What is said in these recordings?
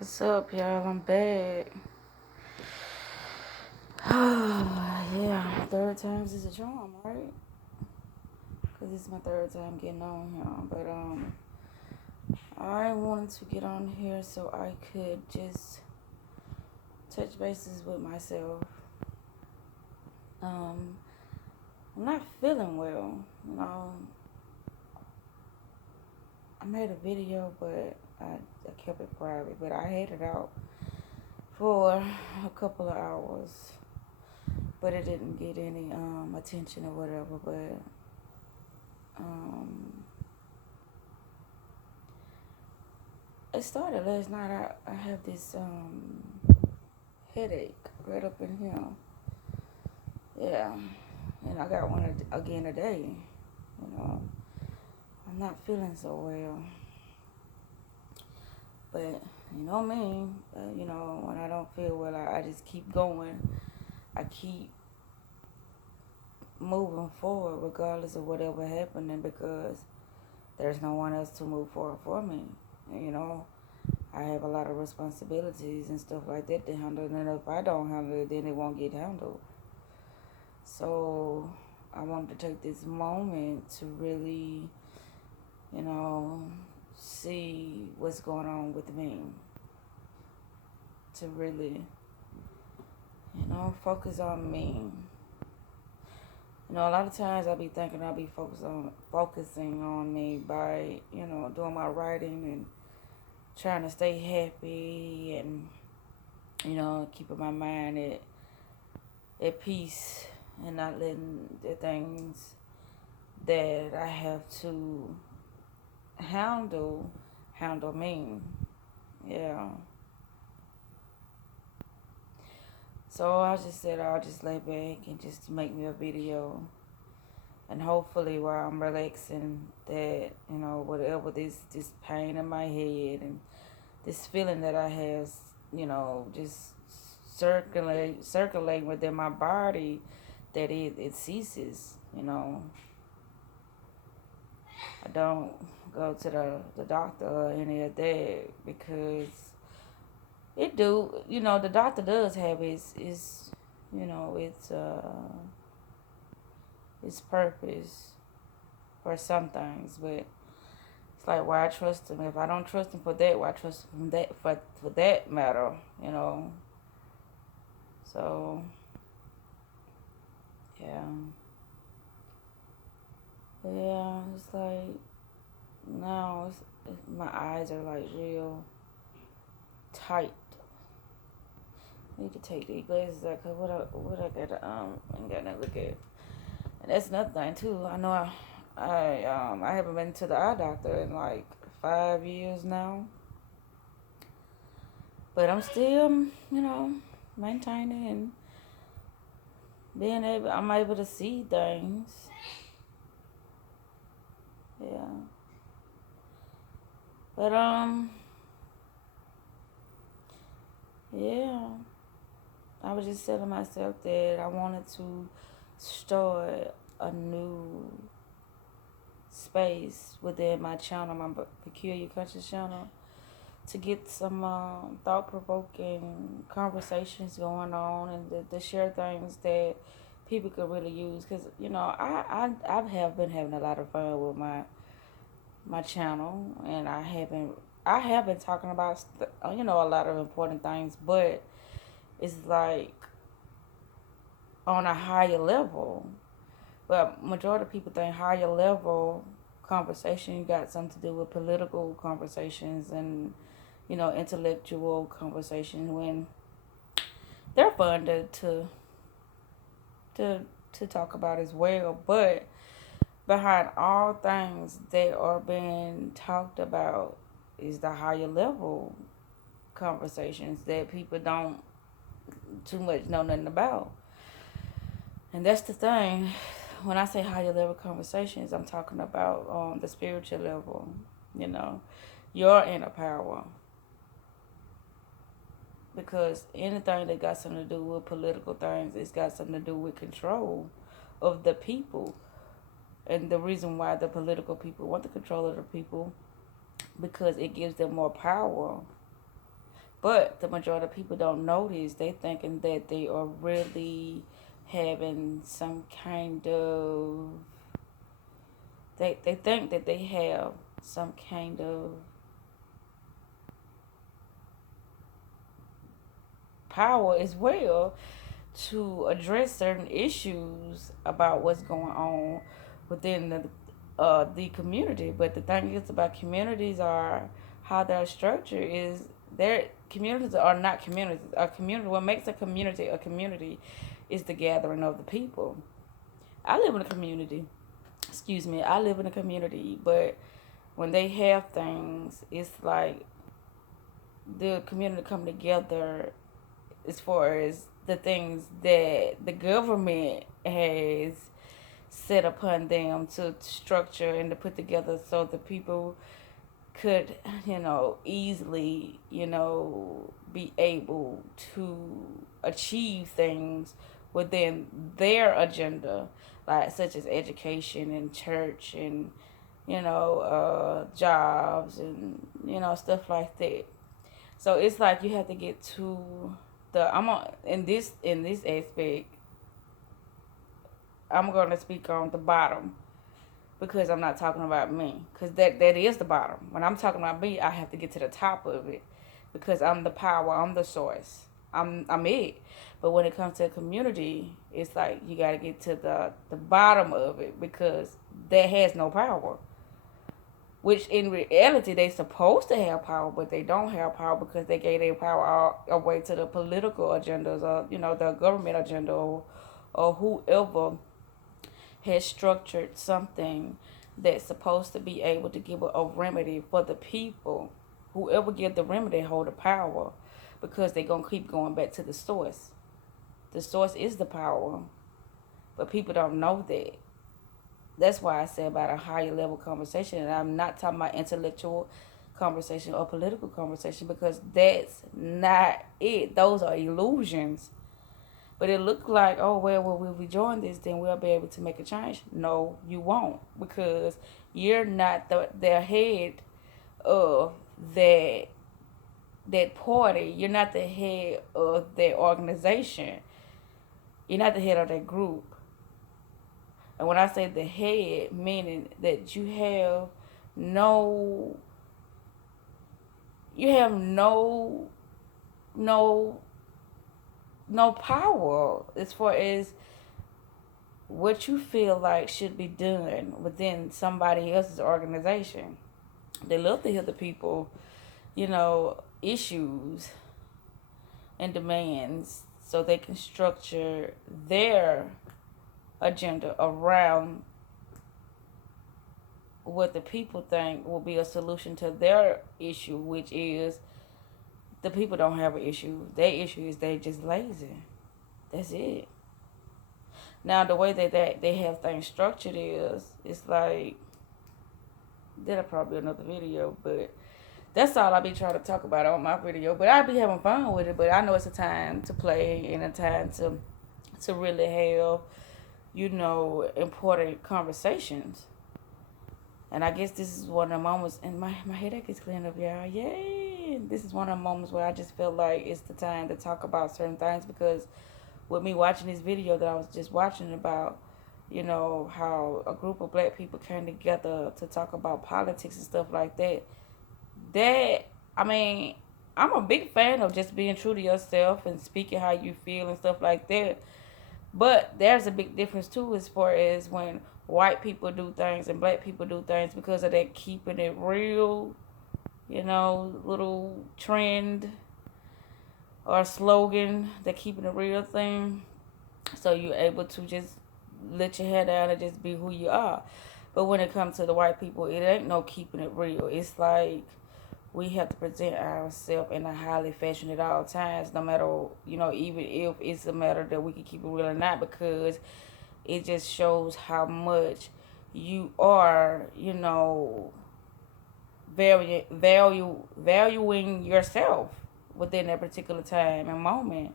What's up, y'all? I'm back. Yeah, third time's is a charm, right? Because this is my third time getting on here. But, I wanted to get on here so I could just touch bases with myself. Um, I'm not feeling well. I made a video, but I kept it private. But I had it out for a couple of hours. But it didn't get any attention or whatever. But um, it started last night. I have this headache right up in here. Yeah, and I got one again today. I'm not feeling so well. But you know me, when I don't feel well, I just keep going. I keep moving forward regardless of whatever happening because there's no one else to move forward for me. I have a lot of responsibilities and stuff like that to handle, and if I don't handle it, then it won't get handled. So I wanted to take this moment to really, you know, see what's going on with me. To really, focus on me. A lot of times I'll be thinking I'll be focusing on me by, doing my writing and trying to stay happy and, keeping my mind at peace and not letting the things that I have to handle me. Yeah. So I just said I'll just lay back and just make me a video. And hopefully while I'm relaxing that, whatever this pain in my head and this feeling that I have, just circulating within my body, that it ceases. I don't go to the doctor or any of that because the doctor does have its purpose for some things, but it's like, why I trust him? If I don't trust him for that, why I trust him for that matter? So yeah, it's like now my eyes are like real tight. I need to take these glasses out because what I gotta look at. And that's another thing too. I know I haven't been to the eye doctor in like 5 years now, but I'm still maintaining and I'm able to see things. Yeah, but yeah. I was just telling myself that I wanted to start a new space within my channel, my Peculiar Conscious channel, to get some thought-provoking conversations going on and to share things that people could really use. Because, I have been having a lot of fun with my channel, and I have been talking about, a lot of important things, but it's like on a higher level. But majority of people think higher level conversation got something to do with political conversations and, intellectual conversations, when they're fun to talk about as well. But behind all things that are being talked about is the higher level conversations that people don't too much know nothing about. And that's the thing. When I say higher level conversations, I'm talking about the spiritual level, your inner power. Because anything that got something to do with political things, it's got something to do with control of the people. And the reason why the political people want the control of the people, because it gives them more power. But the majority of people don't notice. They thinking that they are really having some kind of, they think that they have some kind of power as well to address certain issues about what's going on within the community. But the thing is about communities are how their structure is. Their communities are not communities. A community, what makes a community is the gathering of the people. I live in a community. Excuse me. I live in a community, but when they have things, it's like the community come together as far as the things that the government has set upon them to structure and to put together so the people could, easily, be able to achieve things within their agenda, like such as education and church and, jobs and, stuff like that. So it's like you have to get to in this aspect, I'm gonna speak on the bottom because I'm not talking about me. Because that is the bottom. When I'm talking about me, I have to get to the top of it because I'm the power, I'm the source. I'm it. But when it comes to a community, it's like you gotta get to the bottom of it because that has no power. Which in reality they supposed to have power, but they don't have power because they gave their power all away to the political agendas or the government agenda, or whoever has structured something that's supposed to be able to give a remedy for the people. Whoever give the remedy hold the power because they're gonna keep going back to the source. The source is the power, but people don't know that. That's why I say about a higher level conversation, and I'm not talking about intellectual conversation or political conversation because that's not it. Those are illusions. But it looked like, oh well, if we join this, then we'll be able to make a change. No, you won't, because you're not the head of that party. You're not the head of that organization. You're not the head of that group. And when I say the head, meaning that no you have no no power as far as what you feel like should be done within somebody else's organization. They love to hear the people, issues and demands so they can structure their agenda around what the people think will be a solution to their issue, which is the people don't have an issue. Their issue is they just lazy. That's it. Now the way that they have things structured is, it's like, that'll probably be another video, but that's all I be trying to talk about on my video. But I be having fun with it. But I know it's a time to play and a time to really have, important conversations. And I guess this is one of the moments, and my headache is clearing up, y'all. Yay! This is one of the moments where I just feel like it's the time to talk about certain things because with me watching this video that I was just watching about, how a group of black people came together to talk about politics and stuff like that. I'm a big fan of just being true to yourself and speaking how you feel and stuff like that. But there's a big difference too as far as when white people do things and black people do things because of that keeping it real, little trend or slogan, that keeping it real thing. So you're able to just let your head down and just be who you are. But when it comes to the white people, it ain't no keeping it real. It's like we have to present ourselves in a highly fashion at all times, no matter, even if it's a matter that we can keep it real or not, because it just shows how much you are, valuing yourself within that particular time and moment.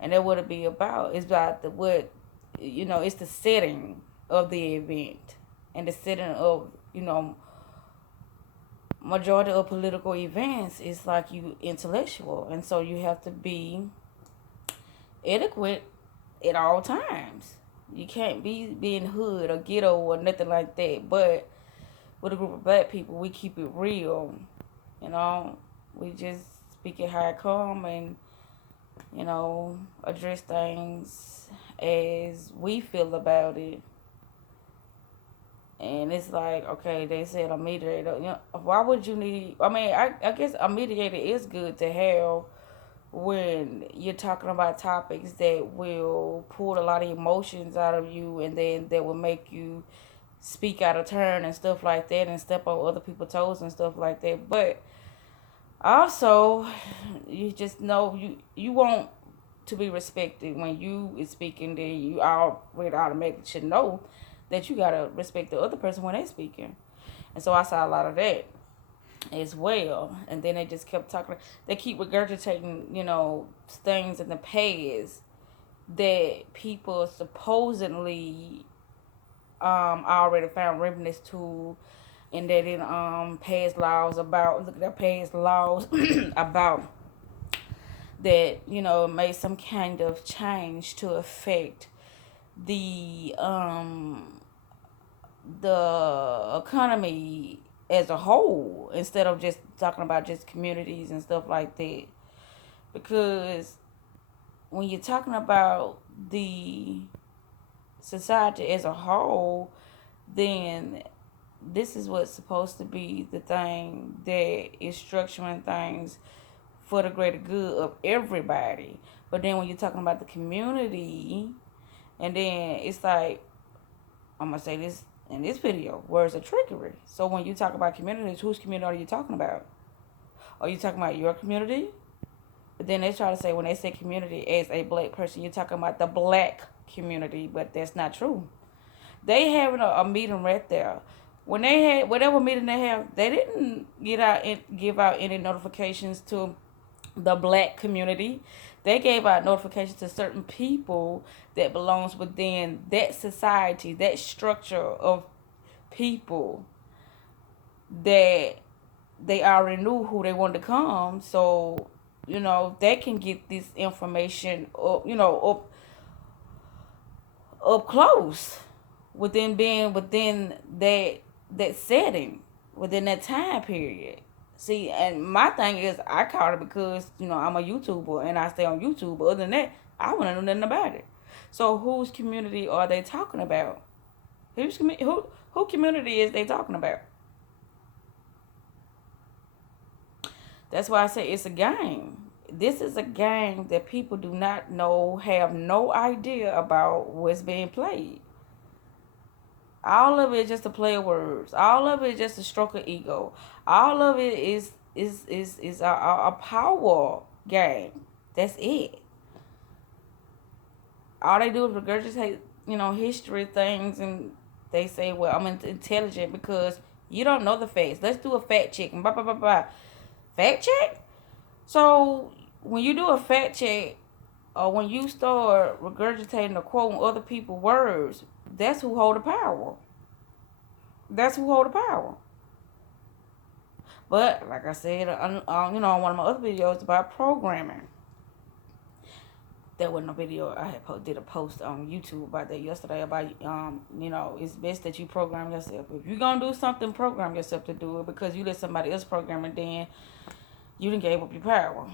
And that's what it be about. It's about it's the setting of the event and the setting of, majority of political events is like you intellectual, and so you have to be adequate at all times. You can't be being hood or ghetto or nothing like that. But with a group of black people, we keep it real. You know, we just speak it how it come and address things as we feel about it. And it's like, okay, they said a mediator. Why would you need? I mean, I guess a mediator is good to have when you're talking about topics that will pull a lot of emotions out of you, and then that will make you speak out of turn and stuff like that, and step on other people's toes and stuff like that. But also, you just know you want to be respected when you is speaking. Then you already automatically should know that you gotta respect the other person when they speaking. And so I saw a lot of that as well. And then they just kept talking. They keep regurgitating, things in the past that people supposedly already found remnants to, and they didn't pass laws about, look at their past laws about that, made some kind of change to affect the economy as a whole, instead of just talking about just communities and stuff like that. Because when you're talking about the society as a whole, then this is what's supposed to be the thing that is structuring things for the greater good of everybody. But then when you're talking about the community, and then it's like, I'm going to say this in this video, words are trickery. So when you talk about communities, whose community are you talking about? Are you talking about your community? But then they try to say, when they say community as a black person, you're talking about the black community, but that's not true. They having a meeting right there. When they had whatever meeting they have, they didn't give out any notifications to the black community. They gave out notifications to certain people that belongs within that society, that structure of people that they already knew who they wanted to come. So, they can get this information up close within being within that setting, within that time period. See, and my thing is, I caught it because, I'm a YouTuber and I stay on YouTube. But other than that, I wouldn't know nothing about it. So whose community are they talking about? Who community is they talking about? That's why I say it's a game. This is a game that people do not know, have no idea about what's being played. All of it is just a play of words. All of it is just a stroke of ego. All of it is a power game. That's it. All they do is regurgitate, history things, and they say, well, I'm intelligent because you don't know the facts. Let's do a fact check. Blah, blah, blah, blah. Fact check? So when you do a fact check, or when you start regurgitating or quoting other people's words, that's who hold the power. That's who hold the power. But like I said, on one of my other videos about programming, there wasn't a video. I had did a post on YouTube about that yesterday about it's best that you program yourself. If you're gonna do something, program yourself to do it, because you let somebody else program it, then you done gave up your power.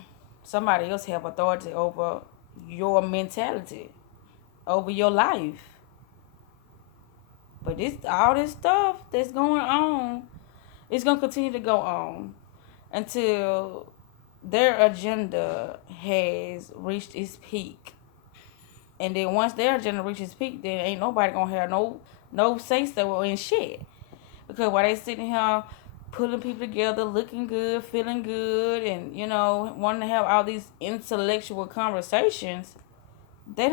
Somebody else have authority over your mentality, over your life. But all this stuff that's going on, it's gonna continue to go on until their agenda has reached its peak. And then once their agenda reaches peak, then ain't nobody gonna have no say so in shit. Because while they sitting here putting people together, looking good, feeling good, and wanting to have all these intellectual conversations, they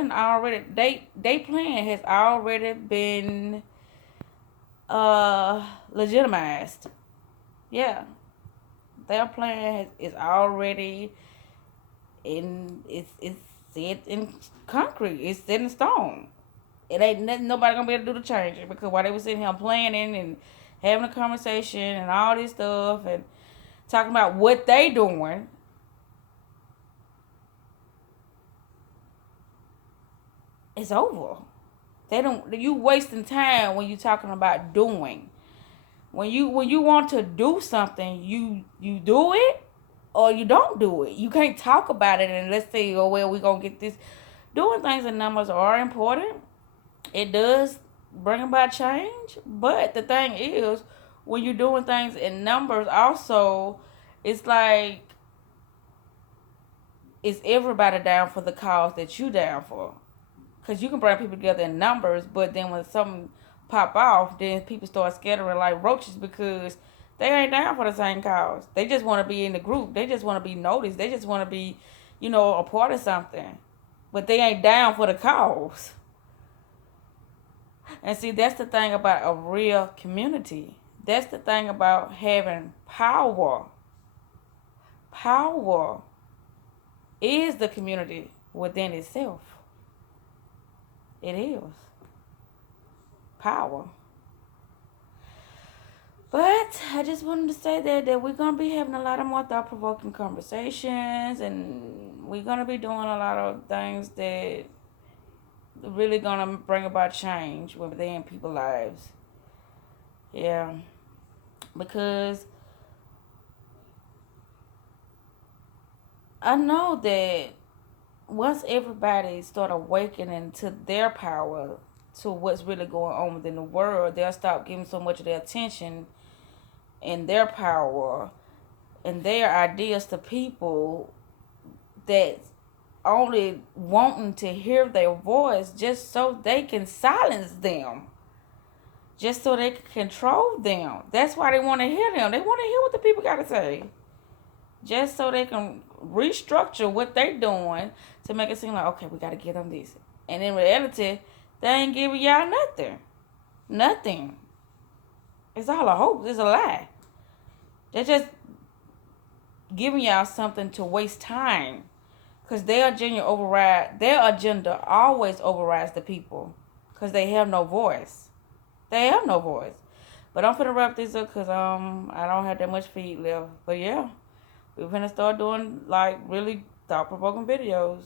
plan has already been legitimized. Yeah. Their plan is already it's set in concrete. It's set in stone. It ain't nothing nobody gonna be able to do to change it, because while they were sitting here planning and having a conversation and all this stuff and talking about what they doing, it's over. You wasting time when you talking about doing. When you want to do something, you do it or you don't do it. You can't talk about it and let's say, oh well, we're gonna get this. Doing things in numbers are important. It does bring about change, but the thing is, when you're doing things in numbers, also, it's like, is everybody down for the cause that you down for? Because you can bring people together in numbers, but then when something pop off, then people start scattering like roaches because they ain't down for the same cause. They just want to be in the group. They just want to be noticed. They just want to be, a part of something. But they ain't down for the cause. And see, that's the thing about a real community. That's the thing about having power. Power is the community within itself. It is. Power. But I just wanted to say that we're going to be having a lot of more thought-provoking conversations, and we're going to be doing a lot of things that really going to bring about change within people's lives. Yeah. Because I know that once everybody start awakening to their power, to what's really going on within the world, they'll stop giving so much of their attention and their power and their ideas to people that only wanting to hear their voice just so they can silence them, just so they can control them. That's why they want to hear them. They want to hear what the people got to say, just so they can restructure what they're doing to make it seem like, okay, we got to give them this. And in reality, they ain't giving y'all nothing. Nothing. It's all a hoax. It's a lie. They're just giving y'all something to waste time. Because their agenda always overrides the people. Because they have no voice. They have no voice. But I'm finna wrap this up because I don't have that much feed left. But yeah, we're finna start doing like really thought-provoking videos.